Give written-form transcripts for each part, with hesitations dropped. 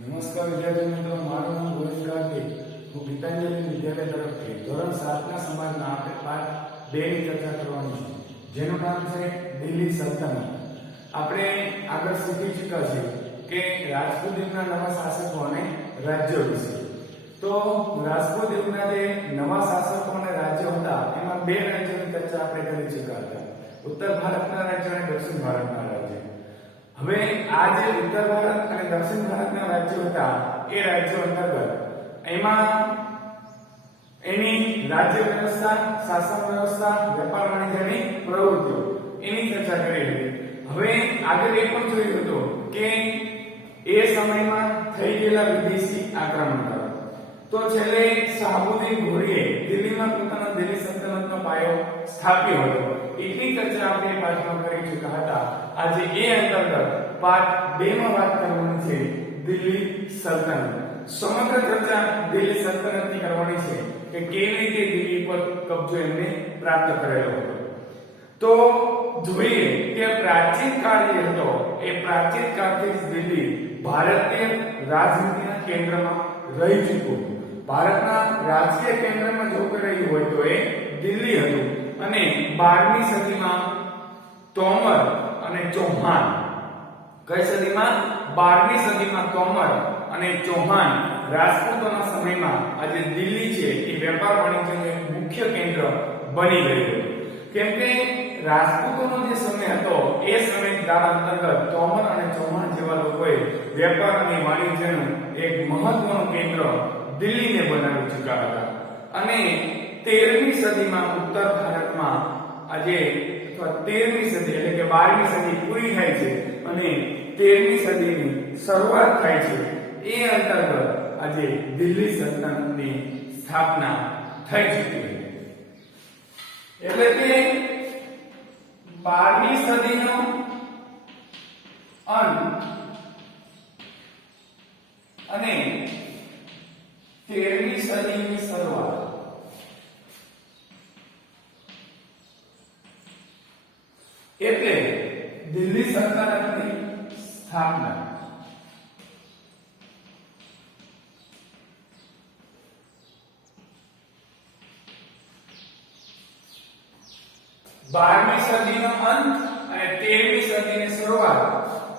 નમસ્કાર વિદ્યાર્થી મિત્રો, મારું નામ ગોવિંદ કાર્તિક. હું ગીતાંજલિ વિદ્યાલય તરફથી ધોરણ 7 ના સમાજના આપણે પાઠ 2 ની ચર્ચા કરવાની છે, જેનું નામ છે દિલ્હી સલ્તનત. આપણે આગળ શીખી ચૂક્યા છીએ કે રાજપૂત યુગના નવા શાસકો અને રાજ્યો વિશે. તો રાજપૂત યુગના જે નવા શાસકો અને રાજ્યો હતા એમાં બે રાજ્યોની ચર્ચા આપણે કરી ચૂક્યા હતા, ઉત્તર ભારતના રાજ્ય અને દક્ષિણ ભારતના રાજ્ય. હવે આ જે ઉત્તર ભારત અને દક્ષિણ ભારતના રાજ્યો હતા એ રાજ્યો અંતર્ગત એમાં એની રાજ્ય વ્યવસ્થા, શાસન વ્યવસ્થા, વેપાર વાણિજ્યની પ્રવૃત્તિઓ એની ચર્ચા કરી હતી. હવે આગળ એ પણ જોયું હતું કે એ સમયમાં થઈ ગયેલા વિદેશી આક્રમણકારો. તો છેલ્લે શાહબુદ્દીન ઘોરીએ દિલ્હીમાં પોતાનો દિલ્હી સલ્તનતનો પાયો સ્થાપ્યો હતો. એટલી ચર્ચા આપણે પાઠમાં કરી ચૂક્યા હતા. આજે એ અંતર્ગત પાઠ 2 માં વાત કરવાની છે દિલ્હી સલ્તનત. સમગ્ર ચર્ચા દિલ્હી સલ્તનતની કરવાની છે કે કેવી રીતે દિલ્હી પર કબજો એમને પ્રાપ્ત કરેલો હતો. તો જોઈએ કે પ્રાચીન કાળ જે હતો એ પ્રાચીન કાળથી જ દિલ્હી ભારતીય રાજનીતિના કેન્દ્રમાં રહી ચૂક્યું. ભારતના રાજકીય કેન્દ્રમાં જો રહ્યું હોય તો એ દિલ્હી હતું. અને 12મી સદીમાં તોમર અને ચૌહાણ, કઈ સદીમાં? 12મી સદીમાં તોમર અને ચૌહાણ રાજપૂતોના સમયમાં આજે દિલ્હી છે એ વેપાર વાણિજ્યનું મુખ્ય કેન્દ્ર બની ગયું હતું. કેમ કે રાજપૂતોનો જે સમય હતો એ સમયગાળા અંતર્ગત તોમર અને ચૌહાણ જેવા લોકોએ વેપાર અને વાણિજ્યનું એક મહત્વનું કેન્દ્ર દિલ્હીને બનાવી ચૂક્યા હતા. અને 13મી સદીમાં ઉત્તર ભારતમાં આજે અથવા 13મી સદી એટલે કે 12મી સદી પૂરી થાય છે અને 13મી સદીની શરૂઆત થાય છે. એ અંતર્ગત આજે દિલ્હી સલ્તનતની સ્થાપના થઈ ચૂકી છે. એટલે કે 12મી સદીનો અંત અને 13મી સદીની શરૂઆત એટલે દિલ્હી સલ્તનતની સ્થાપના. બારમી સદીનો અંત અને 13મી સદીની શરૂઆત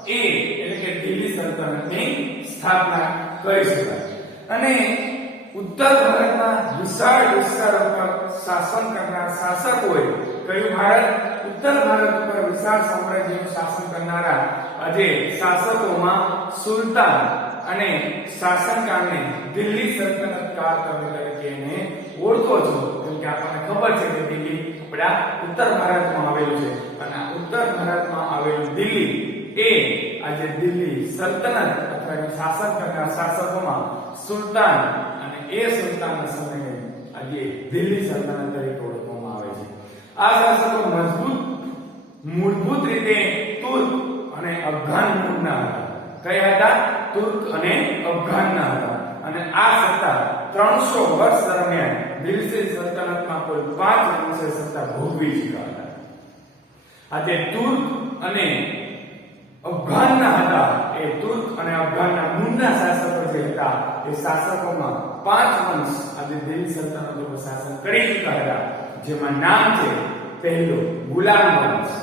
એટલે કે દિલ્હી સલ્તનતની સ્થાપના કરી શકાય. અને ઉત્તર ભારતના વિશાળ વિસ્તારો પર શાસન કરનાર શાસકોએ કયું ભારત? ઉત્તર ભારત પર વિશાળ સામ્રાજ્યનું શાસન કરનારા આજે શાસકોમાં સુલતાન અને શાસનકાળને દિલ્હી સલ્તનત કાળ તરીકે એને ઓળખો છો. કેમ કે આપણને ખબર છે કે દિલ્હી આપણા ઉત્તર ભારતમાં આવેલું છે અને આ ઉત્તર ભારતમાં આવેલું દિલ્હી એ આજે દિલ્હી સલ્તનત અથવા શાસન કરનાર શાસકોમાં સુલતાન અને એ સુલતાનના સમયે આજે દિલ્હી સલ્તનત તરીકે ઓળખવામાં આવે છે. આ શાસકો મૂળભૂત રીતે તુર્ક અને અફઘાન મૂળના હતા. કયા હતા? તુર્ક અને અફઘાનના હતા. અને આ સત્તા 300 વર્ષ દરમિયાન દિલ્હી સલ્તનતમાં કુલ 5 વંશીય સત્તા ભોગવી ચૂક્યા હતા. આજે તુર્ક અને અફઘાનના હતા એ તુર્ક અને અફઘાનના મૂળના શાસકો જે હતા એ શાસકોમાં 5 વંશ આજે દિલ્હી સલ્તનત ઉપર શાસન કરી ચૂક્યા હતા. જેમાં નામ છે પહેલો ગુલામ વંશ,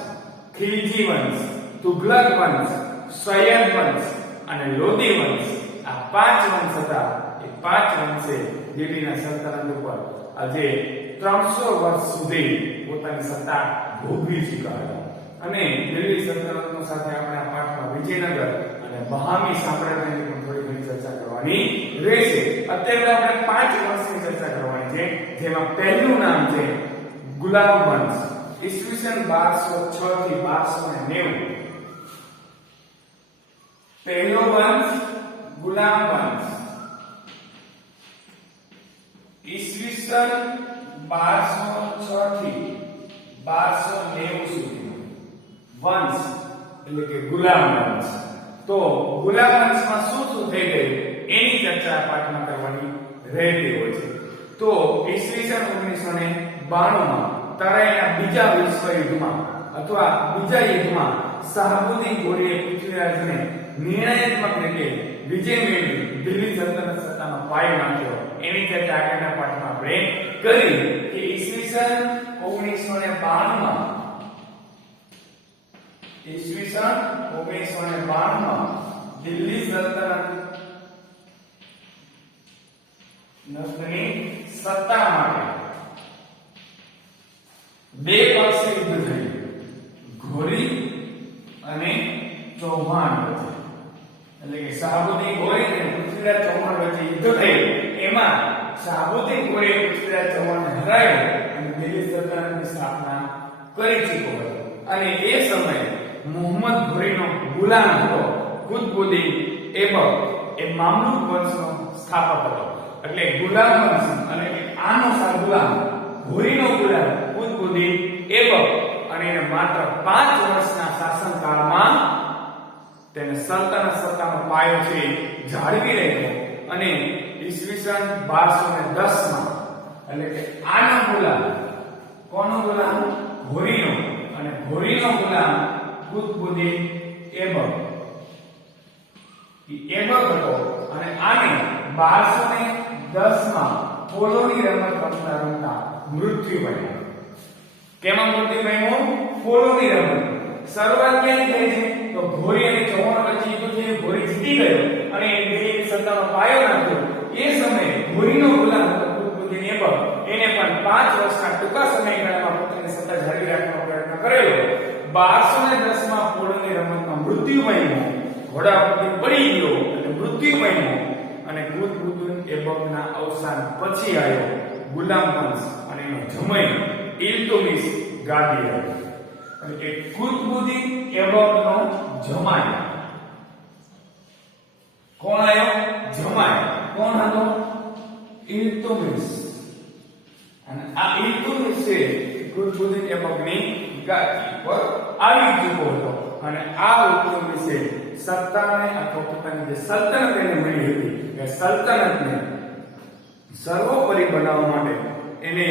ખિલજી વંશ, તુઘલક વંશ, સૈયદ વંશ અને લોદી વંશ. આ 5 વંશ હતા. એ 5 વંશે દિલ્હીના સલ્તનત ઉપર આજે 300 વર્ષ સુધી પોતાની સત્તા ભોગવી ચૂક્યા હતા. અને દિલ્હી સલ્તનતનો સાથે આપણે આ પાઠમાં વિજયનગર અને બહામી સામ્રાજ્યની પણ થોડી ઘણી ચર્ચા કરવાની રહેશે. અત્યારે આપણે 5 વંશની ચર્ચા કરવાની છે, જેમાં પહેલું નામ છે ગુલામ વંશ. ઈસવીસન 1206 થી 1290. પહેલો વંશ ગુલામ વંશ. ઈસવીસન 1206 થી 1290 સુધી વંશ એટલે કે ગુલામ વંશ. તો ગુલામ વંશમાં શું થઈ ગયું એની ચર્ચા પાઠમાં કરવાની રહેતી હોય છે. તો ઈસવીસન 1992 માં તરાઈના બીજા વિશ્વ યુદ્ધમાં અથવા બીજા યુદ્ધમાં શાહબુદ્દીન ઘોરીએ પૃથ્વીરાજને નિર્ણયાત્મક રીતે વિજય મેળવી દિલ્હી સલ્તનત સત્તાનો પાયો નાખ્યો. એની ચર્ચા આગળના પાઠમાં આપણે કરી કે ઈસવીસન 1992 માં દિલ્હી સલ્તનતની સત્તા માટે બે પક્ષી યુદ્ધ થયું. ઘોરી અને ચૌહાણ વચ્ચે, એટલે કે શાહબુદ્દીન ઘોરી અને પૃથ્વીરાજ ચૌહાણ વચ્ચે યુદ્ધ થયું. એમાં શાહબુદ્દીન ઘોરીએ પૃથ્વીરાજ ચૌહાણને હરાવ્યો અને દિલ્હી સલ્તનતની સ્થાપના કરી ચૂક્યો હતો. અને એ સમયે મોહમ્મદ ઘોરીનો ગુલામ હતો કુતબુદ્દીન એબક, એ મામલુક વંશનો સ્થાપક હતો. એટલે ગુલામ વંશ અને આનો ગુલામ ઘોરીનો ગુલામ કુતબુદ્દીન એબક, અને એને માત્ર 5 વર્ષના શાસનકાળમાં તેને સલ્તનત સત્તાનો પાયો છે જાળવી રાખ્યો. અને ઈસવીસન 1210 માં, એટલે કે આનો ગુલામ, કોનો ગુલામ? ઘોરીનો, અને ઘોરીનો ગુલામ કુતબુદ્દીન એબક, એબક હતો. અને આને 1210 માં પોલોની રમત રમતા મૃત્યુ પામ્યો. કેમાં મૃત્યુ પામ્યો? પોલોની રમત. શરૂઆત ક્યાંથી થઈ છે? તો ઘોરી અને ચૌહાણ વચ્ચે યુદ્ધ થયું. ઘોરી જીતી ગયો અને દિલ્હીની સત્તાનો પાયો નાખ્યો. એ સમયે ઘોરીનો ગુલામ હતો કુતબુદ્દીન એબક, એને પણ 5 વર્ષના ટૂંકા સમયગાળામાં પોતાની સત્તા જાળવી રાખવાનો પ્રયત્ન કરેલો. 1210 માં પોલોની રમતમાં મૃત્યુ પામ્યો. ઘોડા પરથી પડી ગયો અને મૃત્યુ પામ્યો. અને કુતબુદ્દીન એબકના અવસાન પછી આવ્યો ગુલામ વંશ અને એનો જમાઈ ઇલ્તુમિશ ગાદી આવ્યો. એટલે કુતબુદ્દીન એબકનો જમાઈ કોણ આવ્યો? જમાઈ કોણ હતો? ઇલ્તુમિશ. અને આ ઇલ્તુમિશ છે કુતબુદ્દીન એબકની ગાદી પર આવી ચૂક્યો હતો. અને આ ઇલ્તુમિશે સત્તાને અથવા પોતાની જે સલ્તનત એને મળી હતી એ સલ્તનતને સર્વોપરી બનાવવા માટે એને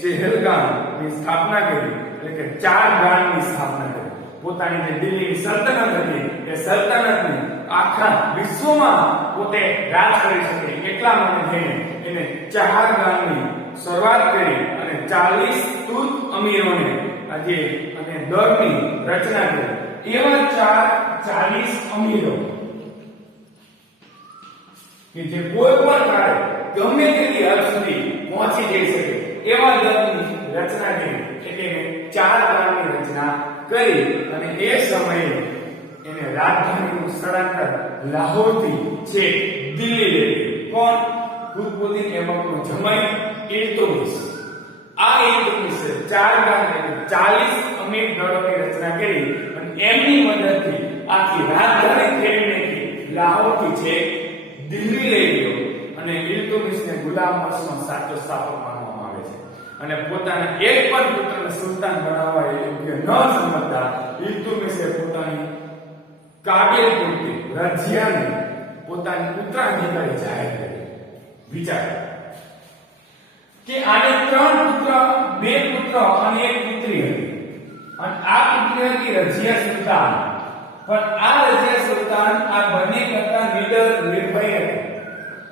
ચહેલગામની સ્થાપના કરી. એટલે કે 4 ગામની સ્થાપના કરી. પોતાની જે દિલ્હીની સલ્તનત હતી એ સલ્તનતને આખા વિશ્વમાં પોતે રાજ કરી શકે એટલા માટે થઈને એને 4 ગામની શરૂઆત કરી અને 40 તૂત અમીરોને આજે અને દરની રચના કરી. એવા 40 અમીરો કે જે કોઈ પણ કાળે ગમે તેટલી હદ સુધી પહોંચી જઈ શકે એવા દરની રચના કરી. એટલે 4 ગામની રચના કરી. અને એ સમયે એને રાજધાનીનું સ્થળાંતર લાહોરથી છેક દિલ્હી લઈ ગયું. કોણ? કુતબુદ્દીન એબકનો જમાઈ ઇલ્તુમિશ. આ ઇલ્તુમિશ 4 ગામ એટલે 40 અમીર દળોની રચના કરી અને એમની મદદથી આખી રાજધાની ફેરવી નાખી. લાહોરથી છેક દિલ્હી લઈ ગયો. અને ઇલ્તુમિશને ગુલામ વંશનો સાચો સ્થાપક માનવામાં આવે છે. અને પોતાના એક પણ પુત્રને સુલતાન બનાવવા યોગ્ય ન સમજતા ઇલ્તુમિશે પોતાની કાબિલપુરથી રજિયાને પોતાની ઉત્તરાધિકારી જાહેર કરી. વિચાર કે આને 3 પુત્ર, 2 પુત્ર અને 1 પુત્રી હતી. અને આ પુત્રી હતી રજિયા સુલતાન. પણ આ રજિયા સુલતાન આ બંને કરતા નીડર નિર્ભય હતી.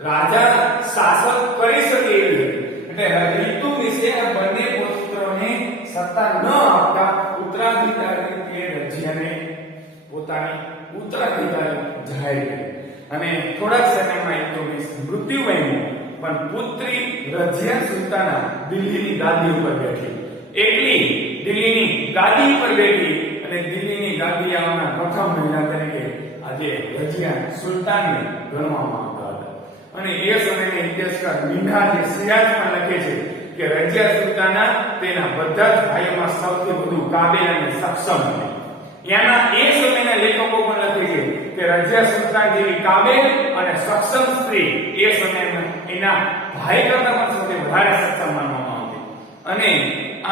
રાજા શાસન કરી શકે એવી હતી. એટલે ઇલ્તુમિશે આ બંને પુત્રોને સત્તા ન આપતા ઉત્તરાધિકારી કે રજિયાને પોતાની ઉત્તરાધિકારી જાહેર કરી. અને થોડાક સમયમાં ઇલ્તુમિશ મૃત્યુ પામ્યો. પણ પુત્રી રજિયા સુલતાના દિલ્હીની ગાદી ઉપર બેઠી. એકલી દિલ્હીની ગાદી ઉપર બેઠી અને દિલ્હીની ગાદી આવનાર પ્રથમ મહિલા તરીકે આજે રજિયા સુલતાનને ગણવામાં આવતા હતા. અને એ સમયના ઇતિહાસકાર મિન્હાજ સિરાજ પણ લખે છે કે રજિયા સુલતાના તેના બધા જ ભાઈઓમાં સૌથી વધુ કાબિલ અને સક્ષમ હતી. યાના એ સમયના લેખકો પણ લખે છે કે રજિયા સુલતાન જેવી કાબિલ અને સક્ષમ સ્ત્રી એ સમયમાં એના ભાઈ કરતા પણ સૌથી વધારે સક્ષમ માનવામાં આવતી. અને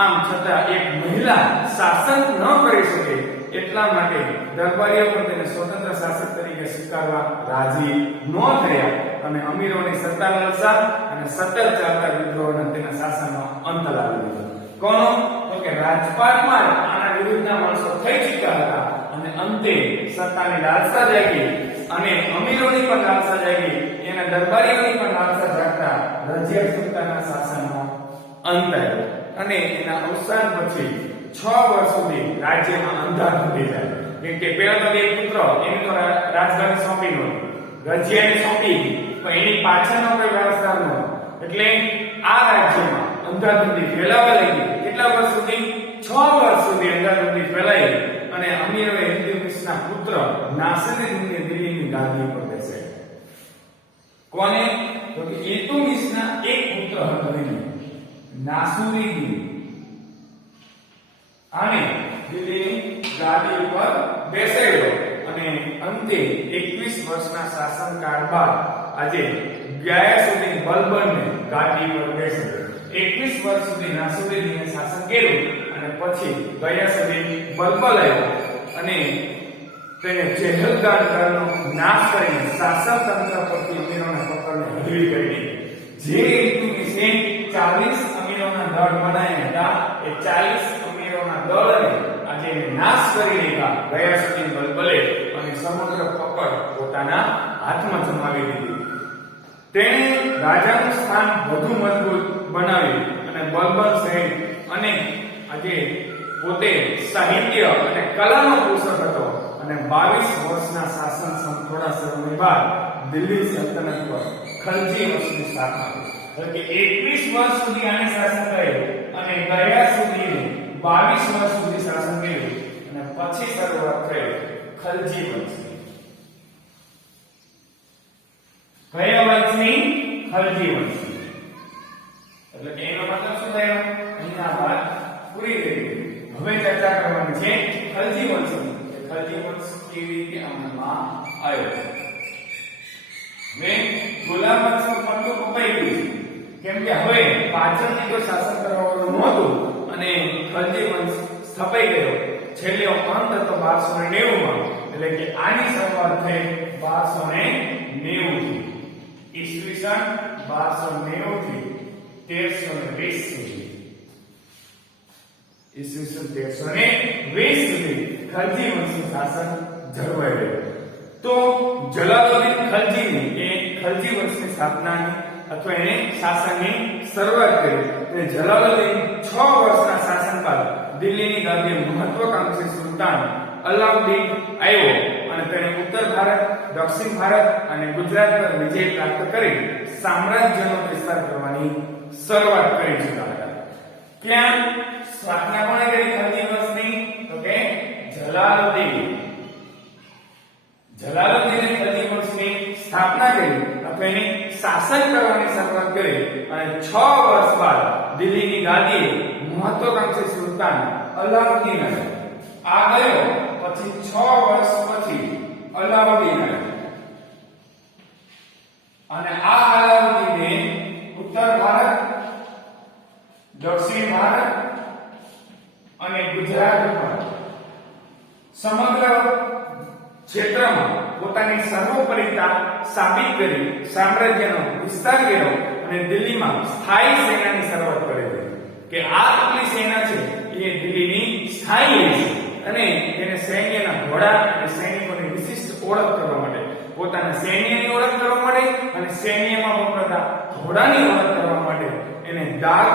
આમ છતાં એક મહિલા શાસન ન કરી શકે એટલા માટે દરબારીઓ પણ તેને સ્વતંત્ર શાસક તરીકે સ્વીકારવા રાજી ન થયા. અને અમીરોની સત્તા લાલસા અને સતત ચાલતા વિદ્રોહોના તેના શાસનનો અંત લાવી દીધો. કોનો? તો કે રાજપાટમાં આના વિરુદ્ધના માણસો થઈ ચૂક્યા હતા અને અને અંતે સત્તાની લાલસા જાગી અને અમીરોની પણ લાલસા જાગી, એના દરબારીઓની પણ લાલસા જાગતા રજિયા સુલતાનના શાસનનો અંત આવ્યો અને એના અવસાન પછી 6 વર્ષ સુધી રાજ્યમાં અંધાધૂંધી જાય. કેમ કે પેલા તો એક પુત્ર એને તો રાજધાની સોંપી નહોતી, રજિયાને સોંપી, પણ એની પાછળનો કોઈ વારસદાર નહોતો. એટલે આ રાજ્યમાં અંધાધૂંધી ફેલાવા લાગી. કેટલા વર્ષ સુધી? 6 વર્ષ સુધી અંધાધૂંધી ફેલાઈ અને અમીરોએ ઇલ્તુત્મિશના પુત્ર નાસિરુદ્દીનને દિલ્હીની ગાદી પર બેસાડ્યો. કોને? તો કે ઇલ્તુત્મિશના એક પુત્ર હતો નાસિરુદ્દીન, આને દિલ્હીની ગાદી ઉપર બેસાડ્યો અને અંતે 21 વર્ષના શાસનકાળ બાદ આજે ગયાસુદ્દીન બલબનને ગાદી પર બેસાડ્યો. 21 વર્ષ સુધી નાસિરુદ્દીને શાસન કર્યું અને પછી ગયાસુદ્દીન બલબન આવ્યો અને તેને ચહેલગાહનો નાશ કરીને શાસન તંત્ર પરથી અમીરોના પકડને હળવી કરી દીધી. જે ઇલ્તુત્મિશે 40 અમીરોના દળ બનાવ્યા હતા, એ 40 અમીરોના દળને આજે નાશ કરી દીધા ગયાસુદ્દીન બલબલે અને સમગ્ર પકડ પોતાના હાથમાં જમાવી દીધી. તેણે રાજાનું સ્થાન વધુ મજબૂત બનાવ્યું અને બલબન સહિત અને આજે પોતે સાહિત્ય અને કલાનો પોષક હતો અને 22 વર્ષના શાસન થોડા સમય બાદ દિલ્હી સલ્તનત પર ખલજી વંશની સ્થાપના થઈ. એટલે કે 21 વર્ષ સુધી આને શાસન કર્યું અને ગયાસુદ્દીને 22 વર્ષ સુધી શાસન કર્યું અને પછી શરૂઆત થઈ ખલજી વંશની. કયા વંશની? ખલજી વંશની. એટલે કે એનો મતલબ શું થયો? અહીંના વાત પૂરી થઈ ગઈ. હવે ચર્ચા કરવાની છે ખલજી વંશની. ખલજી વંશ કેવી રીતે અમલમાં આવ્યો? હવે ગુલામ વંશનું પટ્ટું કપાઈ ગયું, કેમ કે હવે પાછળથી કોઈ શાસન કરવાનું નહોતું અને ખલજી વંશ સ્થપાઈ ગયો. છેલ્લે અંત હતો 1290 માં, એટલે કે આની શરૂઆત થઈ 1290 થી ઈસવીસન 1290 થી 1320 સુધી. ઈસવીસન 1320 સુધી ખલજી વંશનું શાસન જળવાઈ રહ્યું. તો જલાલુદ્દીન ખલજીની એ ખલજી વંશની સ્થાપનાની અથવા એને શાસનની શરૂઆત કરી. તે જલાલુદ્દીન 6 વર્ષના શાસન બાદ દિલ્હીની ગાદીએ મહત્વાકાંક્ષી સુલતાન અલાઉદ્દીન આવ્યો અને તેણે ઉત્તર ભારત, દક્ષિણ ભારત અને ગુજરાત પર વિજય પ્રાપ્ત કરી સામ્રાજ્યનો વિસ્તાર કરવાની શરૂઆત કરી ચૂક્યા હતા. ક્યાં સ્થાપના કોણે કરી ખલજી વંશની? તો કે જલાલુદ્દીન. જલાલુદ્દીને ખલજી વંશની સ્થાપના કરી અથવા એની શાસન કરવાની શરૂઆત કરી અને 6 વર્ષ બાદ દિલ્હીની ગાદીએ મહત્વાકાંક્ષી સુલતાન અલાઉદ્દીન આ ગયો. પછી 6 વર્ષ પછી અલાઉદ્દીન અને આ અલાઉદ્દીને ઉત્તર ભારત, દક્ષિણ ભારત અને ગુજરાત પર સમગ્ર ક્ષેત્રમાં પોતાની સર્વોપરિતા સાબિત કરી સામ્રાજ્યનો વિસ્તાર કર્યો અને દિલ્હીમાં સ્થાયી સેનાની શરૂઆત કરી દીધી. કે આ આટલી સેના છે એ દિલ્હીની સ્થાયી છે અને તેને સૈન્યના ઘોડા અને સૈનિકોની વિશિષ્ટ ઓળખ કરવા માટે, પોતાના સૈન્યની ઓળખ કરવા માટે અને સૈન્યમાં વપરાતા ઘોડાની ઓળખ કરવા માટે એને દાગ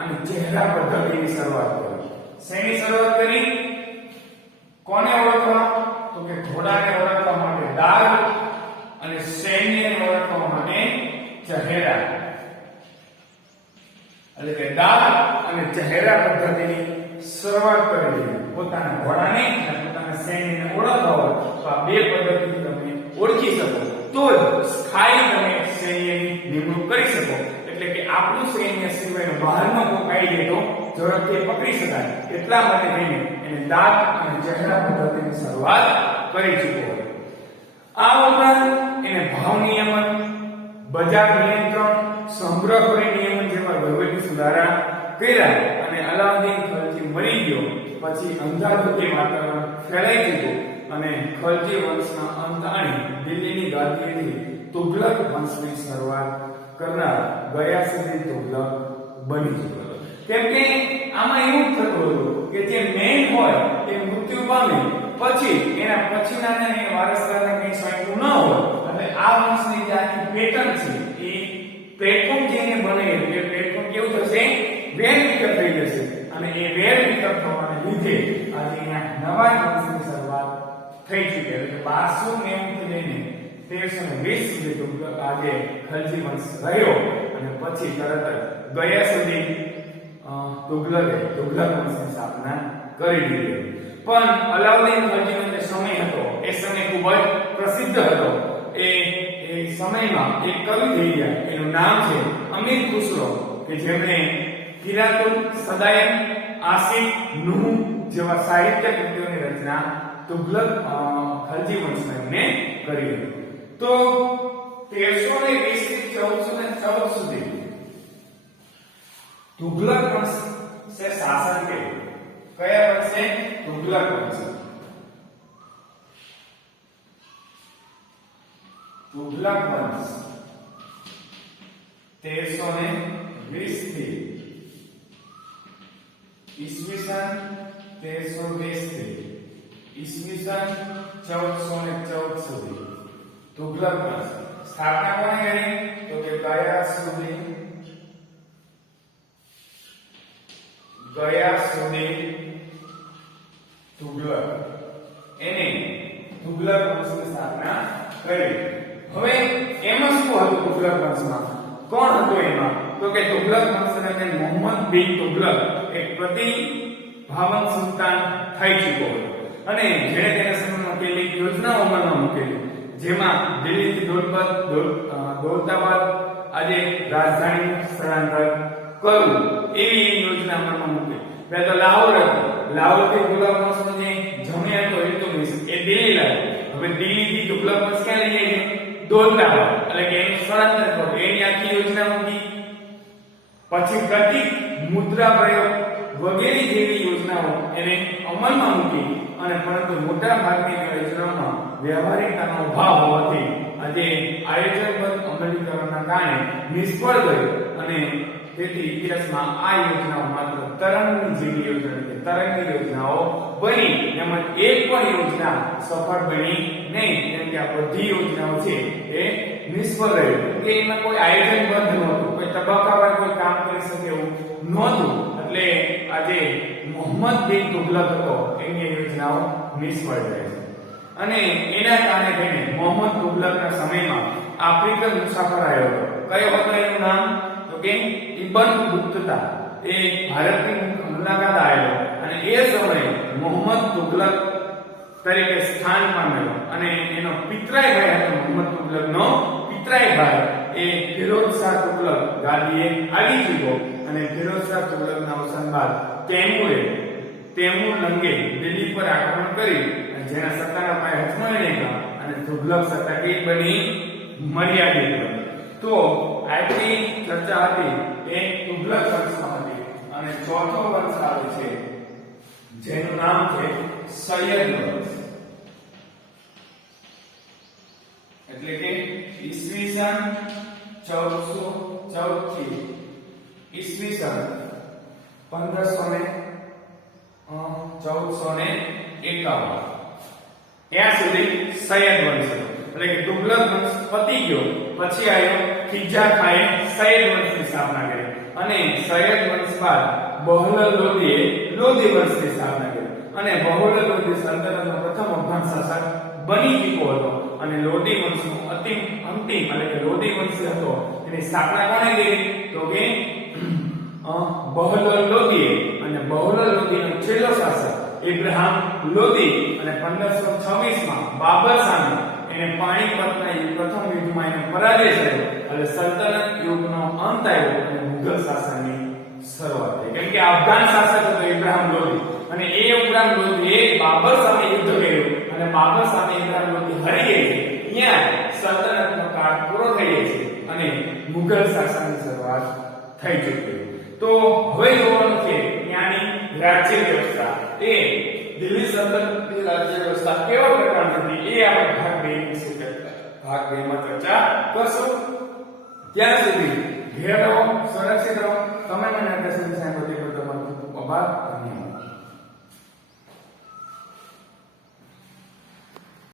અને ચહેરા પદ્ધતિની શરૂઆત કરી. શેની શરૂઆત કરી? કોને ઓળખવા? તો કે ઘોડાને ઓળખવા માટે દાગ અને સૈન્યને ઓળખવા માટે ચહેરા. એટલે કે દાગ અને ચહેરા પદ્ધતિની શરૂઆત કરી. પોતાના ઘોડાને અને પોતાના સૈન્યને ઓળખવા હોય તો આ બે પદ્ધતિથી તમે ઓળખી શકો, તો જ સ્થાયી તમે સૈન્યની નિમણૂક કરી શકો. એટલે કે આપણું સૈન્ય સિવાયનો બહારનો કોઈ આવી જાય તો ઝડપથી પકડી શકાય. એટલા માટે થઈને એને દાગ અને ચહેરા પદ્ધતિની શરૂઆત કરી ચૂક્યો હોય. આ ઉપરાંત એને ભાવ નિયમન, બજાર નિયંત્રણ, સંગ્રહખોરી નિયમન જેવા વહીવટી સુધારા કર્યા અને અલાઉદ્દીન ખલજી મરી ગયો પછી અંધાધૂંધી વાતાવરણ ફેલાઈ ચૂક્યું અને ખલજી વંશના અંત આણી દિલ્હીની ગાદીએથી તુગલક વંશની શરૂઆત કરનાર ગયાસુદ્દીન તુગલક બની ચૂક્યો. કેમ કે આમાં એવું થતું હતું કે જે મેન હોય એ મૃત્યુ પામે પછી એના પછીના ને વારસદારને કઈ સોંપ્યું ન હોય એટલે આ વંશની જે આખી પેટર્ન છે એ પ્લેટફોર્મ જેને બને એ પ્લેટફોર્મ કેવું થશે વેર વિખર થઈ જશે અને એ વેર વિખર થવાને લીધે આજે અહીંયા નવા વંશની શરૂઆત થઈ ચૂકી એટલે 1290 થી લઈને 1320 સુધી તુગલક આજે ખલજી વંશ રહ્યો અને પછી તરત જ ગયા સુધી તુગલક વંશની સ્થાપના કરી દીધી પણ અલાઉદ્દીન ખલજીનો જે સમય હતો એ સમય ખૂબ જ પ્રસિદ્ધ હતો એ સમયમાં એક કવિ થઈ ગયા એનું નામ છે અમીર ખુસરો કે જેમણે કિરાતુલ સદાયન આસિફ નુહ જેવા સાહિત્ય કૃતિઓની રચના તુગલક ખલજી વંશમાં એમણે કરી તો 1320 થી 1414 સુધી તુગલક वंश से शासन के कया वंश है तुगलक वंश तुगलक वंश 1320 થી ઈસવીસન 1320 થી ઈસવીસન 1414 સુધી तुगलक वंश स्थापना कोने કરી તો કે ગયા સુધી તુગલક એને તુગલક વંશની સ્થાપના કરી હવે એમાં શું હતું તુગલક વંશમાં કોણ હતું એમાં તો કે તુગલક વંશના જે મોહમ્મદ બિન તુગલક એક પ્રતિભાવન સુલતાન થઈ ચૂક્યો હતો અને જેણે તેના સમયમાં કેટલીક યોજનાઓ અમલમાં મૂકેલી જેમાં દિલ્હીથી દૌલતાબાદ આજે રાજધાની સ્થળાંતર કરવું એવી યોજના અમલમાં મૂકી પહેલા તો લાહોર હતો લાહોરથી તુગલક વંશનો જે જમીન હતો ઇલ્તુત્મિશ એ દિલ્હી લાવ્યો હવે દિલ્હીથી તુગલક વંશ ક્યાં લઈ જાય દૌલતાબાદ એટલે કે એનું સ્થળાંતર કરવું એની આખી યોજના મૂકી પછી પ્રતીક મુદ્રા પ્રયોગ વગેરે જેવી યોજનાઓ એને અમલમાં મૂકી અને પરંતુ મોટા ભાગની યોજનાઓમાં વ્યવહારિકતાનો અભાવ હોવાથી આજે આયોજનબદ્ધ અમલીકરણના કારણે નિષ્ફળ ગઈ અને તેથી ઇતિહાસમાં આ યોજનાઓ માત્ર તરંગની જેવી યોજના છે તરંગની યોજનાઓ બની એમ એક પણ યોજના સફળ બની નહીં કેમ કે આ બધી યોજનાઓ છે એ નિષ્ફળ રહી કે એમાં કોઈ આયોજનબદ્ધ નહોતું કોઈ તબક્કાવાર કોઈ કામ કરી શકે એવું નહોતું એટલે આજે મોહમ્મદ બિન તુગલક હતો એની યોજનાઓ નિષ્ફળ જાય છે અને એના કારણે થઈને મોહમ્મદ તુગલકના સમયમાં આફ્રિકન મુસાફર આવ્યો હતો કયો હતો એનું નામ કે ઇબ્ન બતુતા એ ભારતની મુલાકાત આવ્યો અને એ સમયે મોહમ્મદ તુગલક તરીકે સ્થાન પામેલો અને એનો પિતરાઈ ભાઈ હતો મોહમ્મદ તુગલકનો પિતરાઈ ભાઈ એ ફિરોઝ શાહ તુગલક ગાદીએ આવી ચૂક્યો અને ફિરોઝ શાહ તુગલકના અવસાન બાદ તૈમૂર લંગે દિલ્હી પર આક્રમણ કરી અને જેના સત્તાના પાયે હચમળી નાખ્યા અને તુગલક સત્તા કઈ બની મર્યાદિત બની તો આટલી ચર્ચા હતી એ તુગલક વંશમાં હતી અને ચોથો વંશ આવે છે જેનું નામ છે સૈયદ વંશ એટલે કે ઈસવીસન 1414 થી ઈસવીસન 1451 ત્યાં સુધી સૈયદ વંશ એટલે કે તુગલક વંશ પતી ગયો પછી આવ્યો ખિજા ખાએ સૈયદ વંશની સ્થાપના કરી અને સૈયદ વંશ બાદ બહલોલ લોદીએ લોદી વંશની સ્થાપના કરી અને બહલોલ લોદી સલ્તનતનો પ્રથમ અફઘાન શાસક બની ચૂક્યો હતો અને લોદી વંશનો અંતિમ એટલે કે લોદી વંશ હતો એની સ્થાપના કોણે કરી તો કે બહલોલ લોદીએ અને બહલોલ લોદીનો છેલ્લો શાસક ઇબ્રાહિમ લોદી અને 1526 માં બાબર સામે એને પાણીપતના પ્રથમ યુદ્ધમાં એને પરાજય થયો એટલે સલ્તનત યુગનો અંત આવ્યો અને મુઘલ શાસનની શરૂઆત થઈ કેમ કે અફઘાન શાસક હતો ઇબ્રાહિમ લોદી અને એ ઇબ્રાહિમ લોદીએ બાબર સામે યુદ્ધ કર્યું અને બાબર સામે ઇબ્રાહિમ લોદી હારી ગયા ત્યાં સલ્તનતનો કાળ પૂરો થઈ જાય છે અને મુઘલ શાસનની શરૂઆત થઈ ચૂકી તો હવે જોવાનું છે ત્યાંની રાજ્ય વ્યવસ્થા એ દિલ્હી સલ્તનતની રાજ્ય વ્યવસ્થા કેવા પ્રકારની હતી એ આપણે ભાગ 2 માં ચર્ચા કરશું ત્યાં સુધી ઘેર રહો સુરક્ષિત રહો તમે મને આ પ્રશ્ન સાંભળ્યો તે બદલ તમારો ખૂબ ખૂબ આભાર